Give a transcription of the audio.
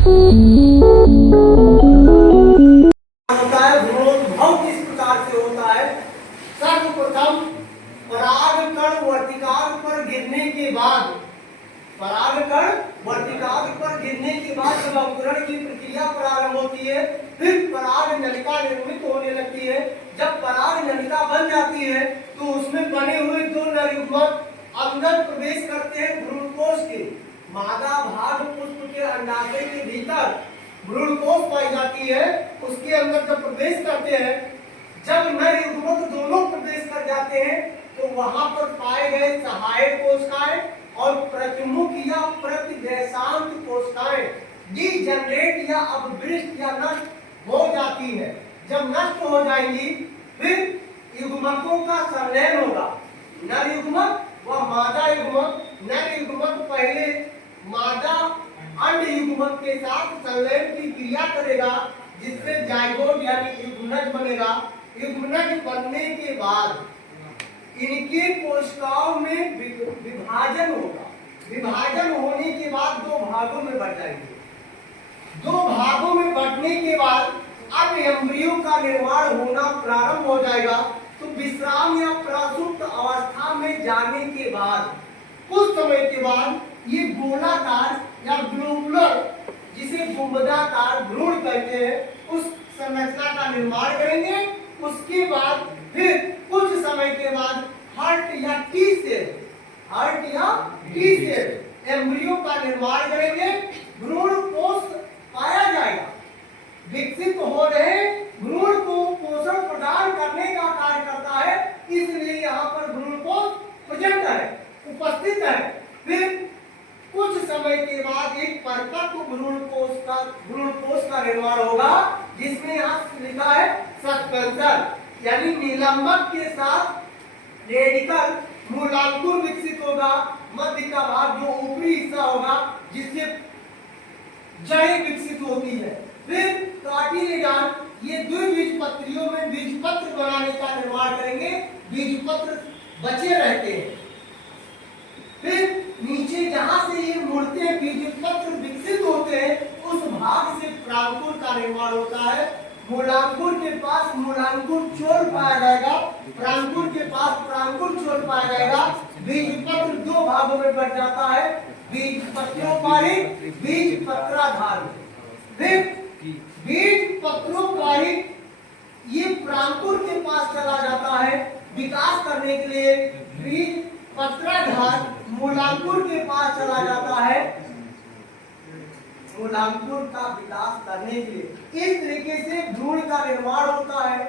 होता है भ्रूणोद्भव किस प्रकार से होता है। सर्वप्रथम परागकण वर्तिकाग्र पर गिरने के बाद जब अंकुरण की प्रक्रिया प्रारंभ होती है, फिर पराग नलिका निर्मित होने लगती है। जब पराग नलिका बन जाती है तो उसमें बने हुए दो नर युग्मक अंदर प्रवेश करते हैं भ्रूणकोश के। मादा भाग पुष्प के अंडाशय के भीतर भ्रूणकोश पाई जाती है, उसके अंदर जब प्रवेश करते हैं, जब नर युग्मक दोनों प्रवेश कर जाते हैं तो वहां पर पाए गए सहायक कोशिकाएं और प्रतिमुख या प्रतिदेशांत कोशिकाएं डीजनरेट या अपभ्रष्ट या नष्ट हो जाती है। जब नष्ट हो जाएंगी फिर युग्मकों का संलयन होगा। नर युग्मक व मादा युग्मक। नर युग्मक पहले मादा अंड युग्मक के साथ संलयन की क्रिया करेगा, जिससे जाइगोट यानी युग्मनज बनेगा। युग्मनज बनने के बाद इनके कोशिकाओं में विभाजन होगा। विभाजन होने के बाद दो भागों में बढ़ जाएंगे। दो भागों में बढ़ने के बाद अब एम्ब्रियो का निर्माण होना प्रारंभ हो जाएगा। तो विश्राम या प्रसुप्त अवस्था में जाने के बाद कुछ समय के बाद ये गोलाकार या ग्लोबुलर, जिसे गुंबदाकार भ्रूण कहते हैं, उस संरचना का निर्माण करेंगे। उसके बाद फिर कुछ समय के बाद हार्ट या टी सेल एम्ब्रियो का निर्माण करेंगे। भ्रूण कोश पाया जाएगा। विकसित हो रहे भ्रूण को पोषण प्रदान करने का कार्य करता है, इसलिए यहाँ पर भ्रूण कोश प्रेजेंट है, उपस्थित है। फिर कुछ समय के बाद एक परिपक्व भ्रूण कोश का निर्माण होगा, जिसमें यहाँ लिखा है सस्पेंशन, यानी निलंबक के साथ रेडिकल मूलांकुर विकसित होगा। मध्य का भाग जो ऊपरी हिस्सा होगा, जिससे जड़ें विकसित होती है। फिर कार्टिलेडॉन ये द्विबीजपत्रियों में बीजपत्र बनाने का निर्माण करेंगे। बीजपत्र बचे रहते हैं। फिर नीचे जहां से ये मुड़ते हैं, बीजपत्र विकसित होते हैं, उस भाग से प्रांकुर का निर्माण होता है। मूलांकुर के पास मूलांकुर छोर पाया जाएगा, प्रांकुर के पास प्रांकुर छोर पाया जाएगा। बीजपत्र दो भागों में बढ़ जाता है, बीजपत्रोपारिक, बीजपत्राधार। फिर बीजपत्रोपारिक ये प्रांकुर के पास चला जाता है विकास करने के लिए। बीजपत्राधार मूलांकुर के पास चला जाता है मूलांकुर का विकास करने के लिए। इस तरीके से भ्रूण का निर्माण होता है।